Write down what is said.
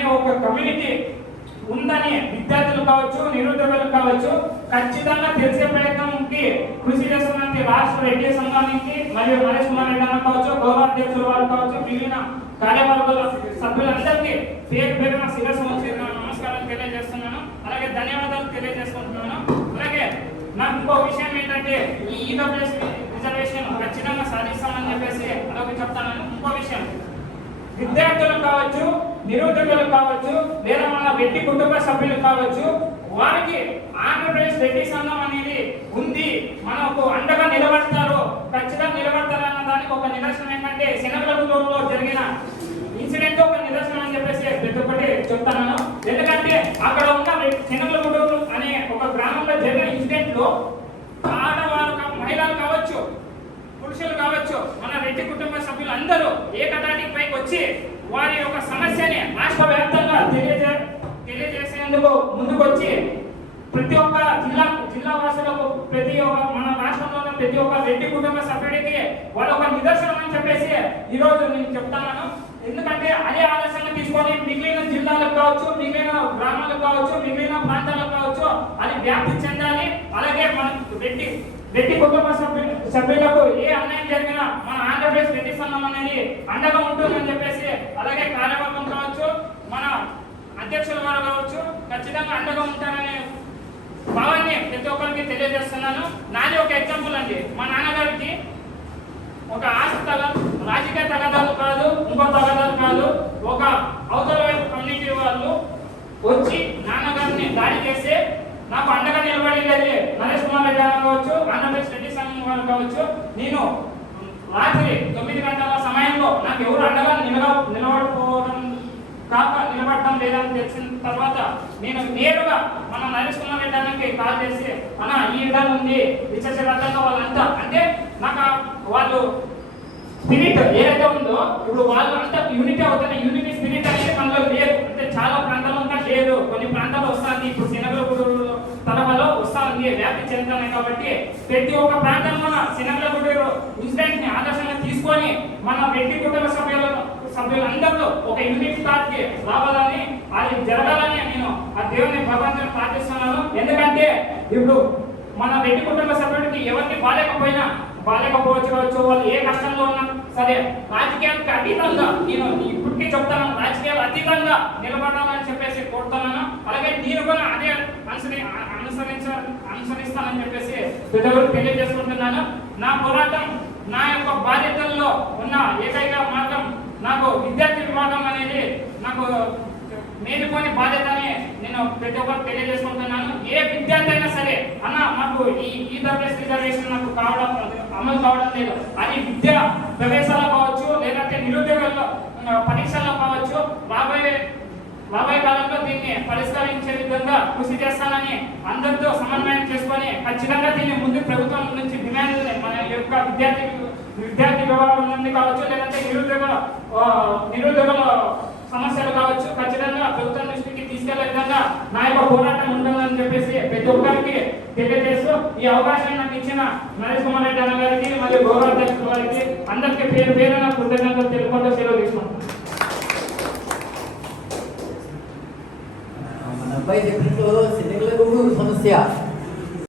అనే ఒక కమ్యూనిటీ ఉందని విద్యార్థులు కావచ్చు, నిరుద్యోగులు కావచ్చు ఖచ్చితంగా తెలిసే ప్రయత్నంకి కృషి చేస్తున్నటువంటి రాష్ట్ర రెడ్డి సంఘానికి మరియు నరేష్ కుమార్ రెడ్డి అన్న కావచ్చు, గౌరవ అధ్యక్షుల వారు కావచ్చు, మిగిలిన కార్యవర్గాల సభ్యులందరికీ పేరు పేరున శిరస్సు వంచి నమస్కారం తెలియజేస్తున్నాను. అలాగే ధన్యవాదాలు తెలియజేసుకుంటున్నాను. అలాగే నాకు ఇంకో విషయం ఏంటంటే ఈ ఈడబ్ల్యూఎస్ రిజర్వేషన్ ఖచ్చితంగా సాధిస్తామని చెప్పేసి అదొక చెప్తాను. ఇంకో విషయం, విద్యార్థులు కావచ్చు, నిరుద్యోగులు కావచ్చు, లేదా మన రెడ్డి కుటుంబ సభ్యులు కావచ్చు, వారికి ఆంధ్రప్రదేశ్ రెడ్డి సంఘం అనేది ఉంది, మనకు అండగా నిలబడతారు, ఖచ్చితంగా నిలబడతారు అన్న దానికి ఒక నిదర్శనం ఏంటంటే శనగలగూడూరులో జరిగిన ఇన్సిడెంట్ ఒక నిదర్శనం అని చెప్పేసి ప్రతి ఒక్కటి చెప్తాను. ఎందుకంటే అక్కడ ఉన్న శనగలగూడూరు అనే ఒక గ్రామంలో జరిగిన ఇన్సిడెంట్ లో ఆడవారు, మహిళలు కావచ్చు, పురుషులు కావచ్చు, మన రెడ్డి కుటుంబ సభ్యులు అందరూ ఏకతాటికి పైకి వచ్చి వారి యొక్క సమస్యని రాష్ట్ర వ్యాప్తంగా తెలియజేసేందుకు ముందుకు వచ్చి ప్రతి ఒక్క జిల్లా వాసులకు, ప్రతి ఒక్క మన రాష్ట్రంలో ఉన్న ప్రతి ఒక్క రెడ్డి కుటుంబ సభ్యుడికి వాళ్ళ ఒక నిదర్శనం అని చెప్పేసి ఈరోజు నేను చెప్తాను. ఎందుకంటే అదే ఆలోచన తీసుకొని మిగిలిన జిల్లాలకు కావచ్చు, మిగిలిన గ్రామాలకు కావచ్చు, మిగిలిన ప్రాంతాలకు కావచ్చు అది వ్యాప్తి చెందాలి. అలాగే మన రెడ్డి కుటుంబ సభ్యులకు ఏ అన్యాయం జరిగినా మన ఆంధ్రప్రదేశ్ రెడ్డి సంఘం అనేది అండగా ఉంటుందని చెప్పేసి, అలాగే కార్యవర్గం కావచ్చు, మన అధ్యక్షుల వారు కావచ్చు ఖచ్చితంగా అండగా ఉంటారనే భావాన్ని ప్రతి ఒక్కరికి తెలియజేస్తున్నాను. నాది ఒక ఎగ్జాంపుల్ అండి. మా నాన్నగారికి ఒక ఆస్తి రాజకీయ తగాదాలు కాదు, ఇంకో తగాదాలు కాదు, ఒక అవతల వైపు కమ్యూనిటీ వాళ్ళు వచ్చి నాన్నగారిని దాడి చేస్తే నాకు అండగా నిలబడేది నరేష్ కుమార్ రెడ్డి కావచ్చు, ఆంధ్రప్రదేశ్ రెడ్డి సంఘం వారు కావచ్చు. నేను రాత్రి 9 గంటల సమయంలో నాకు ఎవరు అండగా నిలబడటం లేదని తెలిసిన తర్వాత నేను నేరుగా మన నరేష్ కుమార్ రెడ్డి అన్నకి కాల్ చేసి, అన్న ఈ విధంగా ఉంది విశేషంగా వాళ్ళంతా అంటే నాకు వాళ్ళు స్పిరిట్ ఏదైతే ఉందో ఇప్పుడు వాళ్ళు అంతా యూనిటీ అవుతాయి. యూనిటీ స్పిరిట్ అనేది మనలో లేదు. అంటే చాలా ప్రాంతాల్లో ఇంకా లేదు, కొన్ని ప్రాంతాల్లో వస్తుంది. ఇప్పుడు శనగలగూడూరు తరహాలో వస్తుంది, వ్యాప్తి చెందుతున్నాయి. కాబట్టి ప్రతి ఒక్క ప్రాంతంలో శనగలగూడూరు ఇన్సిడెంట్ ని ఆదర్శంగా తీసుకొని మన రెడ్డి కుటుంబ సభ్యులందరూ ఒక యూనిట్ థాట్కి రావాలని, అది జరగాలని నేను ఆ దేవుని భగవంతుని ప్రార్థిస్తున్నాను. ఎందుకంటే ఇప్పుడు మన రెడ్డి కుటుంబ సభ్యుడికి ఎవరికి బాలేకపోవచ్చు, వాళ్ళు ఏ కష్టంలో ఉన్నా సరే రాజకీయానికి అతీతంగా నేను ఇప్పటికీ చెప్తాను, రాజకీయాలు అతీతంగా నిలబడాలని చెప్పేసి కోరుతున్నాను. అలాగే నేను కూడా అదే అనుసరిస్తానని చెప్పేసి పెద్దవారు తెలియజేసుకుంటున్నాను. నా పోరాటం, నా యొక్క బాధ్యతల్లో ఉన్న ఏకైక మార్గం నాకు విద్యార్థి విభాగం అనేది నాకు మేలుకొని బాధ్యతని నేను ప్రతి ఒక్కరు తెలియజేసుకుంటున్నాను. ఏ విద్యార్థి అయినా సరే అన్న మాకు ఈ ఈడబ్ల్యూఎస్ రిజర్వేషన్ నాకు అమలు కావడం లేదు అని విద్యా ప్రవేశాలు కావచ్చు, లేదంటే నిరుద్యోగుల పరీక్షల్లో కావచ్చు, రాబోయే కాలంలో దీన్ని పరిష్కరించే విధంగా కృషి చేస్తానని అందరితో సమన్వయం చేసుకొని ఖచ్చితంగా దీన్ని ముందు ప్రభుత్వం నుంచి డిమాండ్ మన యొక్క విద్యార్థి విభాగం నుండి కావచ్చు, లేదంటే నిరుద్యోగుల సమస్యలు కావచ్చు ఖచ్చితంగా ప్రభుత్వం దృష్టికి తీసుకెళ్లే విధంగా నా యొక్క పోరాటం ఉంటుందని చెప్పేసి ప్రతి ఒక్కరికి తెలియజేస్తూ ఈ అవకాశాన్ని నాకు ఇచ్చిన నరేష్ కుమార్ రెడ్డి అన్న గారికి మరియు గౌరవ అధ్యక్షుల వారికి అందరికీ పేరు పేరున కృతజ్ఞతలు తెలుపుకుంటూ సెలవు తీసుకుంటాను. మన అబ్బాయి చెప్పినట్లు శనగలగూడూరు సమస్య